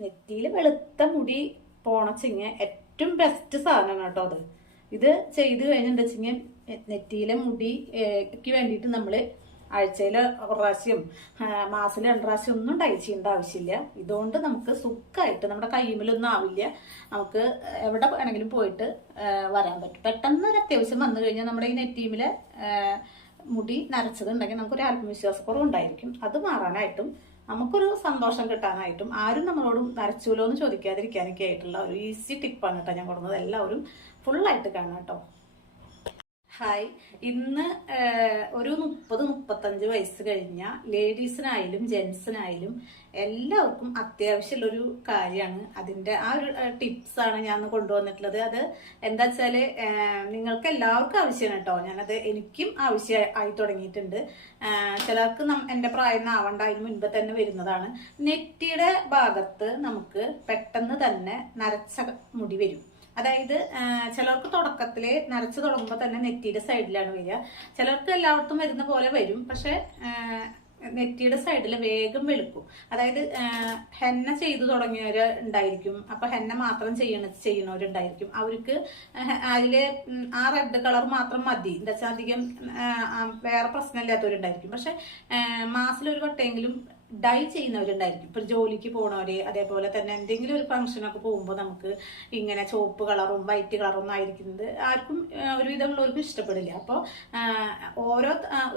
നെറ്റിയിൽ വെളുത്ത മുടി പോണച്ചിങ്ങ ഏറ്റവും ബെസ്റ്റ് സാധനമാണ് കേട്ടോ അത്. ഇത് ചെയ്ത് കഴിഞ്ഞിട്ടുണ്ടെച്ചിങ്ങ നെറ്റിയിലെ മുടിക്ക് വേണ്ടിയിട്ട് നമ്മൾ ആഴ്ചയിൽ ഒരു പ്രാവശ്യം മാസത്തിൽ 2 പ്രാവശ്യം ഒന്നും ഡൈ ചെയ്യേണ്ട ആവശ്യമില്ല. ഇതുകൊണ്ട് നമുക്ക് സുഖമായിട്ട് നമ്മുടെ കൈമിലൊന്നും ആവില്ല. നമുക്ക് എവിടെ വേണമെങ്കിലും പോയിട്ട് വരാൻ പറ്റും. പെട്ടെന്ന് ഒരു അത്യാവശ്യം വന്നു കഴിഞ്ഞാൽ നമ്മുടെ ഈ നെറ്റിയിലെ മുടി നരച്ചതുണ്ടെങ്കിൽ നമുക്കൊരു ആത്മവിശ്വാസക്കുറവുണ്ടായിരിക്കും. അത് മാറാനായിട്ടും നമുക്കൊരു സന്തോഷം കിട്ടാനായിട്ടും ആരും നമ്മളോട് നരച്ചൂലോ എന്ന് ചോദിക്കാതിരിക്കാനൊക്കെ ആയിട്ടുള്ള ഒരു ഈസി ടിപ്പാണ് കേട്ടോ ഞാൻ കൊടുക്കുന്നത്. എല്ലാവരും ഫുള്ളായിട്ട് കാണാം കേട്ടോ. ഹായ്, ഇന്ന് ഒരു 30-35 വയസ്സ് കഴിഞ്ഞ ലേഡീസിനായാലും ജെൻസിനായാലും എല്ലാവർക്കും അത്യാവശ്യമുള്ളൊരു കാര്യമാണ്. അതിൻ്റെ ആ ഒരു ടിപ്സാണ് ഞാൻ കൊണ്ടുവന്നിട്ടുള്ളത്. അത് എന്താ വെച്ചാൽ നിങ്ങൾക്ക് എല്ലാവർക്കും ആവശ്യമാണ് കേട്ടോ. ഞാനത് എനിക്കും ആവശ്യമായി തുടങ്ങിയിട്ടുണ്ട്. ചിലർക്ക് എൻ്റെ പ്രായം ആവണ്ട, അതിന് മുൻപ് തന്നെ വരുന്നതാണ്. നെറ്റിയുടെ ഭാഗത്ത് നമുക്ക് പെട്ടെന്ന് തന്നെ നരച്ച മുടി വരും. അതായത് ചിലർക്ക് തുടക്കത്തില് നരച്ചു തുടങ്ങുമ്പോൾ തന്നെ നെറ്റിയുടെ സൈഡിലാണ് വരിക. ചിലർക്ക് എല്ലായിടത്തും വരുന്ന പോലെ വരും. പക്ഷെ നെറ്റിയുടെ സൈഡിൽ വേഗം വെളുക്കും. അതായത് ഹെന്ന ചെയ്തു തുടങ്ങിയവര് ഉണ്ടായിരിക്കും. അപ്പൊ ഹെന്ന മാത്രം ചെയ്യണവരുണ്ടായിരിക്കും. അവർക്ക് അതില് ആ റെഡ് കളർ മാത്രം മതി. എന്താ വെച്ചാൽ അധികം വേറെ പ്രശ്നമില്ലാത്തവരുണ്ടായിരിക്കും. പക്ഷെ മാസത്തിലൊരു വട്ടമെങ്കിലും ഡൈ ചെയ്യുന്നവരുണ്ടായിരിക്കും. ഇപ്പൊ ജോലിക്ക് പോണവര്, അതേപോലെ തന്നെ എന്തെങ്കിലും ഒരു ഫംഗ്ഷനൊക്കെ പോകുമ്പോൾ നമുക്ക് ഇങ്ങനെ ചുവപ്പ് കളറും വൈറ്റ് കളറും ഒന്നും ആയിരിക്കുന്നത് ആർക്കും ഒരുവിധമുള്ളവർക്കും ഇഷ്ടപ്പെടില്ല. അപ്പോൾ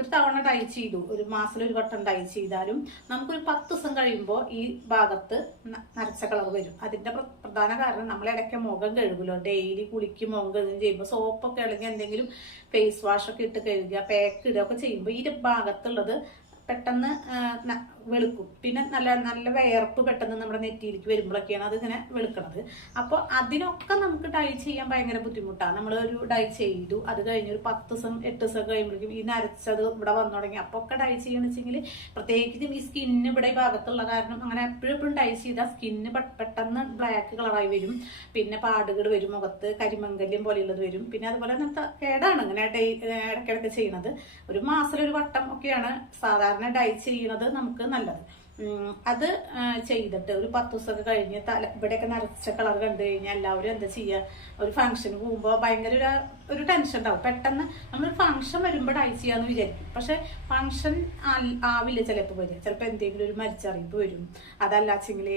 ഒരു തവണ ഡൈ ചെയ്തു, ഒരു മാസത്തിലൊരു വട്ടം ഡൈ ചെയ്താലും നമുക്കൊരു 10 ദിവസം കഴിയുമ്പോൾ ഈ ഭാഗത്ത് നരച്ച കളർ വരും. അതിന്റെ പ്രധാന കാരണം നമ്മൾ ഇടയ്ക്ക് മുഖം കഴുകുമല്ലോ, ഡെയിലി കുളിക്കും മുഖം കഴുകുകയും ചെയ്യുമ്പോൾ സോപ്പൊക്കെ അല്ലെങ്കിൽ എന്തെങ്കിലും ഫേസ് വാഷൊക്കെ ഇട്ട് കഴുകുക, പാക്ക് ഇടുക ഒക്കെ ചെയ്യുമ്പോൾ ഈ ഭാഗത്തുള്ളത് പെട്ടെന്ന് വെളുക്കും. പിന്നെ നല്ല നല്ല വിയർപ്പ് പെട്ടെന്ന് നമ്മുടെ നെറ്റിയിലേക്ക് വരുമ്പോഴൊക്കെയാണ് അതിങ്ങനെ വെളുക്കണത്. അപ്പോൾ അതിനൊക്കെ നമുക്ക് ഡൈ ചെയ്യാൻ ഭയങ്കര ബുദ്ധിമുട്ടാണ്. നമ്മളൊരു ഡൈ ചെയ്തു, അത് കഴിഞ്ഞ് ഒരു 10 ദിവസം 8 ദിവസം കഴിയുമ്പോഴേക്കും ഈ നരച്ചത് ഇവിടെ വന്നു തുടങ്ങി. അപ്പോൾ ഒക്കെ ഡൈ ചെയ്യണമെന്ന് വെച്ചെങ്കിൽ പ്രത്യേകിച്ചും ഈ സ്കിന്ന് ഇവിടെ ഈ ഭാഗത്തുള്ള കാരണം അങ്ങനെ എപ്പോഴും ഡൈ ചെയ്താൽ സ്കിന്ന് പെട്ടെന്ന് ബ്ലാക്ക് കളറായി വരും. പിന്നെ പാടുകൾ വരും, മുഖത്ത് കരിമംഗല്യം പോലെയുള്ളത് വരും. പിന്നെ അതുപോലെ അങ്ങനത്തെ കേടാണ് ഇങ്ങനെ ഇടയ്ക്കിടയ്ക്ക് ചെയ്യണത്. ഒരു മാസത്തിലൊരു വട്ടം ഒക്കെയാണ് സാധാരണ ഡൈ ചെയ്യണത് നമുക്ക് നല്ലത്. അത് ചെയ്തിട്ട് ഒരു 10 ദിവസമൊക്കെ കഴിഞ്ഞ് ഇവിടെയൊക്കെ നരച്ച കളർ കണ്ടു കഴിഞ്ഞാൽ എല്ലാവരും എന്താ ചെയ്യുക, ഒരു ഫംഗ്ഷന് പോകുമ്പോൾ ഭയങ്കര ഒരു ടെൻഷൻ ഉണ്ടാവും. പെട്ടെന്ന് നമ്മളൊരു ഫംഗ്ഷൻ വരുമ്പോൾ ഡൈ ചെയ്യാന്ന് വിചാരിക്കും. പക്ഷെ ഫംഗ്ഷൻ ആവില്ല ചിലപ്പോൾ വരിക. ചിലപ്പോൾ എന്തെങ്കിലും ഒരു മരിച്ചറിയിപ്പ് വരും. അതല്ലാച്ചെങ്കിൽ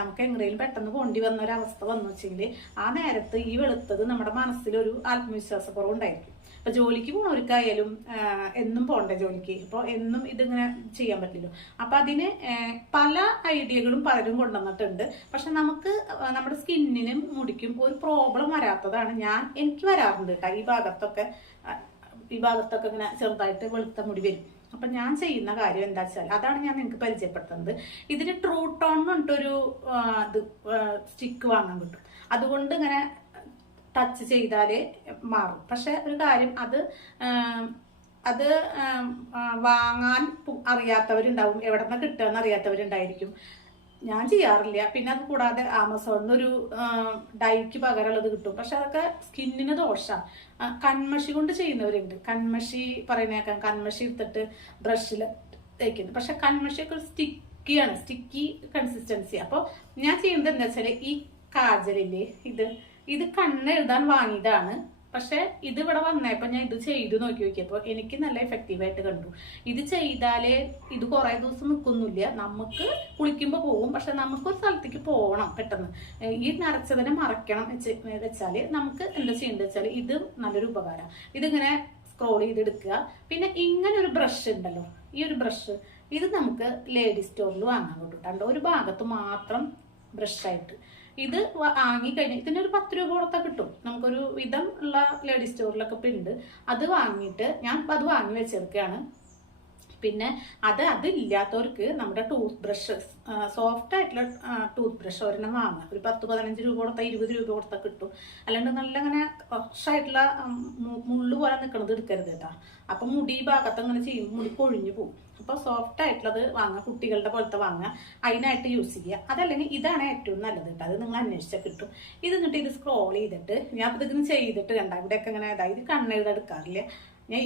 നമുക്ക് എങ്ങനെയും പെട്ടെന്ന് കൊണ്ടി വന്ന ഒരവസ്ഥ വന്നു വെച്ചെങ്കിൽ ആ നേരത്ത് ഈ വെളുത്തത് നമ്മുടെ മനസ്സിലൊരു ആത്മവിശ്വാസക്കുറവുണ്ടായിരിക്കും. ഇപ്പൊ ജോലിക്ക് പോണവർക്കായാലും എന്നും പോണ്ടേ ജോലിക്ക്, ഇപ്പോൾ എന്നും ഇതിങ്ങനെ ചെയ്യാൻ പറ്റില്ല. അപ്പൊ അതിന് പല ഐഡിയകളും പലരും കൊണ്ടുവന്നിട്ടുണ്ട്. പക്ഷെ നമുക്ക് നമ്മുടെ സ്കിന്നിനും മുടിക്കും ഒരു പ്രോബ്ലം വരാത്തതാണ്. എനിക്ക് വരാറുണ്ട് കേട്ടോ. ഈ ഭാഗത്തൊക്കെ ഇങ്ങനെ ചെറുതായിട്ട് വെളുത്ത മുടി വരും. അപ്പൊ ഞാൻ ചെയ്യുന്ന കാര്യം എന്താ വെച്ചാൽ അതാണ് ഞാൻ നിങ്ങൾക്ക് പരിചയപ്പെടുത്തുന്നത്. ഇതിന് ട്രൂ ടോൺ എന്ന് പറഞ്ഞിട്ടൊരു സ്റ്റിക്ക് വാങ്ങാൻ കിട്ടും. അതുകൊണ്ട് ഇങ്ങനെ ടച്ച് ചെയ്താലേ മാറും. പക്ഷെ ഒരു കാര്യം, അത് വാങ്ങാൻ അറിയാത്തവരുണ്ടാവും, എവിടെ നിന്ന് കിട്ടുകയെന്ന് അറിയാത്തവരുണ്ടായിരിക്കും. ഞാൻ ചെയ്യാറില്ല. പിന്നെ അത് കൂടാതെ ആമസോണിൽ ഒരു ഡൈക്ക് പകരമുള്ളത് കിട്ടും. പക്ഷെ അതൊക്കെ സ്കിന്നിന് ദോഷമാണ്. കൺമഷി കൊണ്ട് ചെയ്യുന്നവരുണ്ട്. കൺമഷി പറയുന്നേക്കാം, കൺമഷി എടുത്തിട്ട് ബ്രഷിൽ തേക്കുന്നത്. പക്ഷെ കൺമഷിയൊക്കെ ഒരു സ്റ്റിക്കി കൺസിസ്റ്റൻസി. അപ്പോൾ ഞാൻ ചെയ്യുന്നത് എന്താ വെച്ചാൽ ഈ കാജലില്ലേ, ഇത് കണ്ണെഴുതാൻ വാങ്ങിയതാണ്. പക്ഷെ ഇത് ഇവിടെ വന്നപ്പോ ഞാൻ ഇത് ചെയ്തു നോക്കിയപ്പോൾ എനിക്ക് നല്ല എഫക്റ്റീവായിട്ട് കണ്ടു. ഇത് ചെയ്താലേ ഇത് കുറെ ദിവസം നിൽക്കൊന്നുമില്ല. നമുക്ക് കുളിക്കുമ്പോൾ പോകും. പക്ഷെ നമുക്കൊരു സ്ഥലത്തേക്ക് പോകണം പെട്ടെന്ന്, ഈ നരച്ചതിനെ മറയ്ക്കണം വെച്ചാല് നമുക്ക് എന്താ ചെയ്യേണ്ടത് വെച്ചാൽ ഇത് നല്ലൊരു ഉപകാരം. ഇതിങ്ങനെ സ്ക്രോൾ ചെയ്തെടുക്കുക. പിന്നെ ഇങ്ങനെ ഒരു ബ്രഷ് ഉണ്ടല്ലോ, ഈ ഒരു ബ്രഷ് ഇത് നമുക്ക് ലേഡീസ് സ്റ്റോറിൽ വാങ്ങാൻ കിട്ടും. ഒരു ഭാഗത്ത് മാത്രം ബ്രഷായിട്ട് ഇത് വാങ്ങിക്കഴിഞ്ഞാൽ ഇതിനൊരു 10 രൂപ കൊടുത്താൽ കിട്ടും. നമുക്കൊരു വിധം ഉള്ള ലേഡീസ് സ്റ്റോറിലൊക്കെ ഇപ്പം ഉണ്ട്. അത് വാങ്ങിയിട്ട് ഞാൻ അത് വാങ്ങി വെച്ചെടുക്കുകയാണ്. പിന്നെ അതില്ലാത്തവർക്ക് നമ്മുടെ ടൂത്ത് ബ്രഷ്, സോഫ്റ്റ് ആയിട്ടുള്ള ടൂത്ത് ബ്രഷ് ഒരെണ്ണം വാങ്ങുക. ഒരു 10-15 രൂപ കൊടുത്താൽ 20 രൂപ കൊടുത്താൽ കിട്ടും. അല്ലാണ്ട് നല്ല ഇങ്ങനെ ഫ്രഷായിട്ടുള്ള മുള്ളു പോലെ നിൽക്കണത് എടുക്കരുത് കേട്ടോ. അപ്പൊ മുടി ഭാഗത്ത് അങ്ങനെ ചെയ്യുമ്പോൾ മുടി കൊഴിഞ്ഞു പോകും. അപ്പൊ സോഫ്റ്റ് ആയിട്ടുള്ളത് വാങ്ങുക, കുട്ടികളുടെ പോലത്തെ വാങ്ങുക, അതിനായിട്ട് യൂസ് ചെയ്യുക. അതല്ലെങ്കിൽ ഇതാണ് ഏറ്റവും നല്ലത് കേട്ടോ. അത് നിങ്ങൾ അന്വേഷിച്ചാൽ കിട്ടും. എന്നിട്ട് ഇത് സ്ക്രോൾ ചെയ്തിട്ട് ഞാൻ ഇതിന് ചെയ്തിട്ട് കണ്ട ഇവിടെയൊക്കെ ഇങ്ങനെ അതായത് കണ്ണെഴുതെടുക്കാറില്ല. ഞാൻ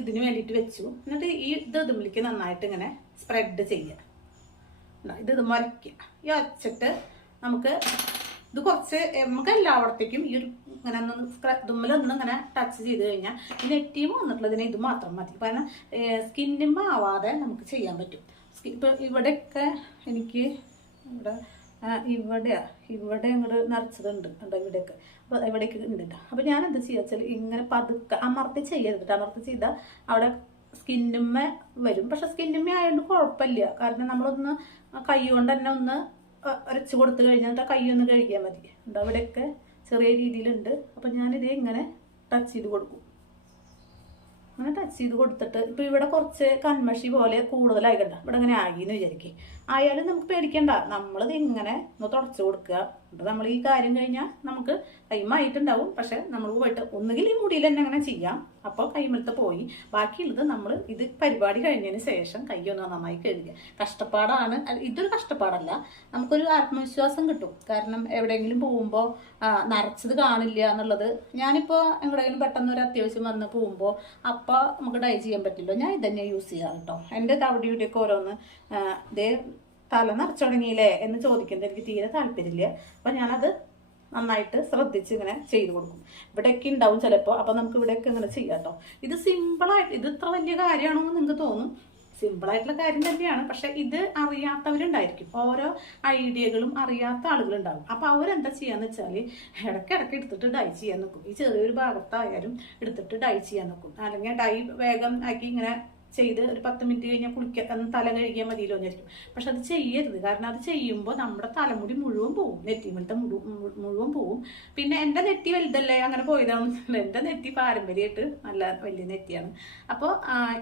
ഇതിന് വേണ്ടിയിട്ട് വെച്ചു. എന്നിട്ട് ഈ ഇതുമ്പിലേക്ക് നന്നായിട്ട് ഇങ്ങനെ സ്പ്രെഡ് ചെയ്യുക. ഇത് മുരയ്ക്കുക. ഈ വച്ചിട്ട് നമുക്ക് ഇത് കുറച്ച് നമുക്ക് എല്ലായിടത്തേക്കും ഈ ഒരു ഇങ്ങനെ ഒന്ന് ഇതുമ്മലൊന്നും ഇങ്ങനെ ടച്ച് ചെയ്ത് കഴിഞ്ഞാൽ ഈ നെറ്റീമ് വന്നിട്ടുള്ളതിന് ഇത് മാത്രം മതി. കാരണം സ്കിന്നിമ്മ ആവാതെ നമുക്ക് ചെയ്യാൻ പറ്റും. ഇപ്പം ഇവിടെയൊക്കെ എനിക്ക് ഇവിടെ അങ്ങോട്ട് നിറച്ചതുണ്ട് കേട്ടോ, ഇവിടെയൊക്കെ. അപ്പോൾ ഇവിടേക്ക് ഉണ്ട് കേട്ടോ. അപ്പോൾ ഞാൻ എന്താ ചെയ്യുക വെച്ചാൽ ഇങ്ങനെ പതുക്കെ അമർത്തി ചെയ്യരുത്. അമർത്തി ചെയ്താൽ അവിടെ സ്കിന്നുമ്മ വരും. പക്ഷെ സ്കിന്നുമ്മ ആയതുകൊണ്ട് കുഴപ്പമില്ല. കാരണം നമ്മളൊന്ന് കൈ കൊണ്ട് തന്നെ ഒന്ന് അരച്ച് കൊടുത്തു കഴിഞ്ഞാൽ കൈ ഒന്ന് കഴുകിയാൽ മതി. ഉണ്ടോ അവിടെയൊക്കെ ചെറിയ രീതിയിലുണ്ട്. അപ്പം ഞാനിതേ ഇങ്ങനെ ടച്ച് ചെയ്ത് കൊടുക്കും. അങ്ങനെ ടച്ച് ചെയ്ത് കൊടുത്തിട്ട് ഇപ്പം ഇവിടെ കുറച്ച് കൺമഷി പോലെ കൂടുതലായി കണ്ട ഇവിടെ ഇങ്ങനെ ആയിന്ന് വിചാരിക്കും. ആയാലും നമുക്ക് പേടിക്കണ്ട, നമ്മളിത് ഇങ്ങനെ ഒന്ന് തുടച്ച് കൊടുക്കുക. നമ്മൾ ഈ കാര്യം കഴിഞ്ഞാൽ നമുക്ക് ടൈമായിട്ടുണ്ടാവും. പക്ഷെ നമ്മൾ പോയിട്ട് ഒന്നുകിൽ ഈ മുടിയിൽ തന്നെ അങ്ങനെ ചെയ്യാം, അപ്പോൾ കൈമലത്തെ പോയി. ബാക്കിയുള്ളത് നമ്മൾ ഇത് പരിപാടി കഴിഞ്ഞതിന് ശേഷം കൈ ഒന്ന് നന്നായി കഴുകുക. കഷ്ടപ്പാടാണ്, ഇതൊരു കഷ്ടപ്പാടല്ല, നമുക്കൊരു ആത്മവിശ്വാസം കിട്ടും. കാരണം എവിടെയെങ്കിലും പോകുമ്പോൾ നരച്ചത് കാണില്ല എന്നുള്ളത്. ഞാനിപ്പോൾ എവിടെയെങ്കിലും പെട്ടെന്ന് ഒരു അത്യാവശ്യം വന്ന് പോകുമ്പോൾ അപ്പോൾ നമുക്ക് ഡൈ ചെയ്യാൻ പറ്റില്ല, ഞാൻ ഇതന്നെ യൂസ് ചെയ്യാം കേട്ടോ. എൻ്റെ അവിടെ ഇവിടെയൊക്കെ ഓരോന്ന് ഇതേ തല നിറച്ചു തുടങ്ങിയില്ലേ എന്ന് ചോദിക്കുന്നത് എനിക്ക് തീരെ താല്പര്യമില്ല. അപ്പം ഞാനത് നന്നായിട്ട് ശ്രദ്ധിച്ച് ഇങ്ങനെ ചെയ്ത് കൊടുക്കും. ഇവിടെയൊക്കെ ഉണ്ടാവും ചിലപ്പോൾ, അപ്പം നമുക്ക് ഇവിടെയൊക്കെ ഇങ്ങനെ ചെയ്യാം കേട്ടോ. ഇത് സിമ്പിളായിട്ട്, ഇത് ഇത്ര വലിയ കാര്യമാണെന്ന് നിങ്ങൾക്ക് തോന്നും. സിമ്പിളായിട്ടുള്ള കാര്യം തന്നെയാണ്. പക്ഷെ ഇത് അറിയാത്തവരുണ്ടായിരിക്കും, ഓരോ ഐഡിയകളും അറിയാത്ത ആളുകളുണ്ടാവും. അപ്പോൾ അവരെന്താ ചെയ്യാന്ന് വെച്ചാൽ ഇടയ്ക്കിടയ്ക്ക് എടുത്തിട്ട് ഡൈ ചെയ്യാൻ നോക്കും. ഈ ചെറിയൊരു ഭാഗത്തായാലും എടുത്തിട്ട് ഡൈ ചെയ്യാൻ നോക്കും. അല്ലെങ്കിൽ ഡൈ വേഗം ആക്കി ഇങ്ങനെ ചെയ്ത് ഒരു 10 മിനിറ്റ് കഴിഞ്ഞാൽ കുളിക്കാൻ തല കഴുകിയാൽ മതിയല്ലോ വിചാരിക്കും. പക്ഷെ അത് ചെയ്യരുത്. കാരണം അത് ചെയ്യുമ്പോൾ നമ്മുടെ തലമുടി മുഴുവൻ പോവും, നെറ്റിമലത്തെ മുഴുവൻ പോവും. പിന്നെ എൻ്റെ നെറ്റി വലുതല്ലേ അങ്ങനെ പോയതാണെന്നില്ല, എൻ്റെ നെറ്റി പാരമ്പര്യമായിട്ട് നല്ല വലിയ നെറ്റിയാണ്. അപ്പോൾ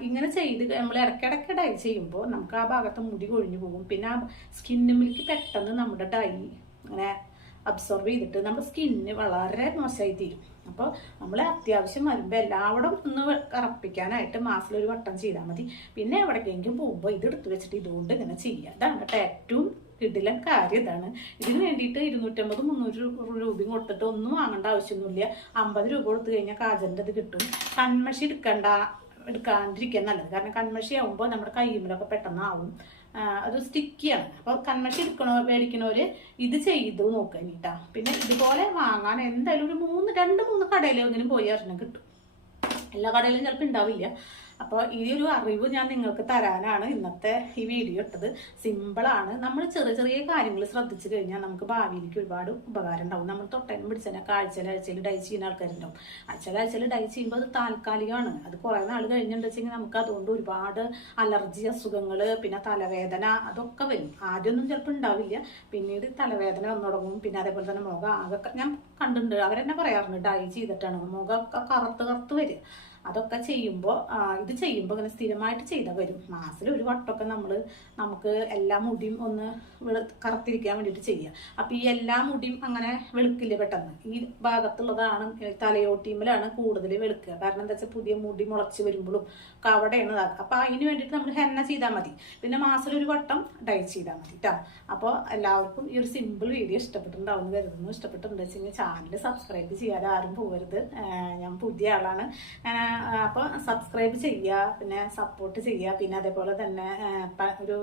ഇങ്ങനെ ചെയ്ത് നമ്മൾ ഇടയ്ക്കിടയ്ക്ക് ഡൈ ചെയ്യുമ്പോൾ നമുക്ക് ആ ഭാഗത്തെ മുടി കൊഴിഞ്ഞു പോകും. പിന്നെ ആ സ്കിന്നിലേക്ക് പെട്ടെന്ന് നമ്മുടെ ഡൈ അങ്ങനെ അബ്സോർവ് ചെയ്തിട്ട് നമ്മുടെ സ്കിന്ന് വളരെ മോശമായി തീരും. അപ്പോൾ നമ്മൾ അത്യാവശ്യം വരുമ്പോൾ എല്ലാവരും ഒന്ന് കറപ്പിക്കാനായിട്ട് മാസത്തിൽ ഒരു വട്ടം ചെയ്താൽ മതി. പിന്നെ എവിടേക്കെങ്കിലും പോകുമ്പോൾ ഇത് എടുത്ത് വെച്ചിട്ട് ഇതുകൊണ്ട് ഇങ്ങനെ ചെയ്യുക. ഇതാണ് ഏറ്റവും കിടിലൻ കാര്യം. ഇതാണ്. ഇതിന് വേണ്ടിയിട്ട് 250-300 രൂപയും കൊടുത്തിട്ട് ഒന്നും വാങ്ങേണ്ട ആവശ്യമൊന്നുമില്ല. 50 രൂപ കൊടുത്തു കഴിഞ്ഞാൽ കാജലിൻ്റെ ഇത് കിട്ടും. കൺമഷി എടുക്കാണ്ടിരിക്കാൻ നല്ലത്. കാരണം കൺമഷി ആകുമ്പോൾ നമ്മുടെ കയ്യുമ്മിലൊക്കെ പെട്ടെന്നാവും, അത് സ്റ്റിക്കിയാണ്. അപ്പോൾ കൺമഷി മേടിക്കണവര് ഇത് ചെയ്തു നോക്കുക കേട്ടോ. പിന്നെ ഇതുപോലെ വാങ്ങാൻ എന്തായാലും ഒരു 2-3 കടയിലെങ്കിലും പോയി അറിഞ്ഞാൽ കിട്ടും. എല്ലാ കടയിലും ചിലപ്പോൾ ഉണ്ടാവില്ല. അപ്പോൾ ഈ ഒരു അറിവ് ഞാൻ നിങ്ങൾക്ക് തരാനാണ് ഇന്നത്തെ ഈ വീഡിയോ ഇട്ടത്. സിമ്പിളാണ്. നമ്മൾ ചെറിയ ചെറിയ കാര്യങ്ങൾ ശ്രദ്ധിച്ചു കഴിഞ്ഞാൽ നമുക്ക് ഭാവിയിലേക്ക് ഒരുപാട് ഉപകാരം ഉണ്ടാവും. നമ്മൾ തൊട്ടനും പിടിച്ചതിനൊക്കെ ആഴ്ചയിൽ ഡൈ ചെയ്യുന്ന ആൾക്കാരുണ്ടാവും. ആഴ്ചയിൽ ഡൈ ചെയ്യുമ്പോൾ അത് താൽക്കാലികമാണ്. അത് കുറേ നാൾ കഴിഞ്ഞിട്ടുണ്ടെങ്കിൽ നമുക്ക് അതുകൊണ്ട് ഒരുപാട് അലർജി അസുഖങ്ങൾ, പിന്നെ തലവേദന അതൊക്കെ വരും. ആദ്യമൊന്നും ചിലപ്പോൾ ഉണ്ടാവില്ല, പിന്നീട് തലവേദന വന്നു തുടങ്ങും. പിന്നെ അതേപോലെ തന്നെ മുഖം ആകെ ഞാൻ കണ്ടിട്ടുണ്ട്, അവരെന്നെ പറയാറുണ്ട് ഡൈ ചെയ്തിട്ടാണ് മുഖമൊക്കെ കറുത്ത് വരിക. അതൊക്കെ ചെയ്യുമ്പോൾ ഇത് ചെയ്യുമ്പോൾ ഇങ്ങനെ സ്ഥിരമായിട്ട് ചെയ്താൽ വരും. മാസത്തിൽ ഒരു വട്ടമൊക്കെ നമുക്ക് എല്ലാ മുടിയും ഒന്ന് കറുത്തിരിക്കാൻ വേണ്ടിയിട്ട് ചെയ്യുക. അപ്പോൾ ഈ എല്ലാ മുടിയും അങ്ങനെ വെളുക്കില്ല പെട്ടെന്ന്. ഈ ഭാഗത്തുള്ളതാണ് തലയോട്ടിയുമ്പോഴാണ് കൂടുതൽ വെളുക്കുക. കാരണം എന്താ വെച്ചാൽ പുതിയ മുടി മുളച്ച് വരുമ്പോഴും കവടയാണ് ഇതാക്കുക. അപ്പോൾ അതിന് വേണ്ടിയിട്ട് നമ്മൾ ഹെന്ന ചെയ്താൽ മതി. പിന്നെ മാസത്തിൽ ഒരു വട്ടം ഡൈ ചെയ്താൽ മതി കേട്ടോ. അപ്പോൾ എല്ലാവർക്കും ഈ ഒരു സിമ്പിൾ വീഡിയോ ഇഷ്ടപ്പെട്ടിട്ടുണ്ടാവുമെന്ന് കരുതുന്നു. ഇഷ്ടപ്പെട്ടിട്ടുണ്ടെന്ന് വെച്ചാൽ ചാനൽ സബ്സ്ക്രൈബ് ചെയ്യാതെ ആരും പോകരുത്. ഞാൻ പുതിയ ആളാണ്. അപ്പോൾ സബ്സ്ക്രൈബ് ചെയ്യുക, പിന്നെ സപ്പോർട്ട് ചെയ്യുക. പിന്നെ അതേപോലെ തന്നെ ഒരു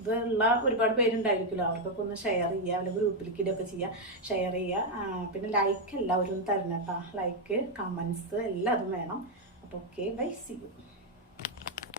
ഇതുള്ള ഒരുപാട് പേരുണ്ടായിരിക്കുമല്ലോ, അവർക്കൊക്കെ ഒന്ന് ഷെയർ ചെയ്യുക. അവരുടെ ഗ്രൂപ്പിലേക്ക് ഇതൊക്കെ ചെയ്യുക, ഷെയർ ചെയ്യുക. പിന്നെ ലൈക്ക് എല്ലാവരും തരണം കേട്ടോ. ലൈക്ക്, കമൻസ് എല്ലാം അതും വേണം. അപ്പോൾ ഓക്കെ, ബൈ, സീ യു.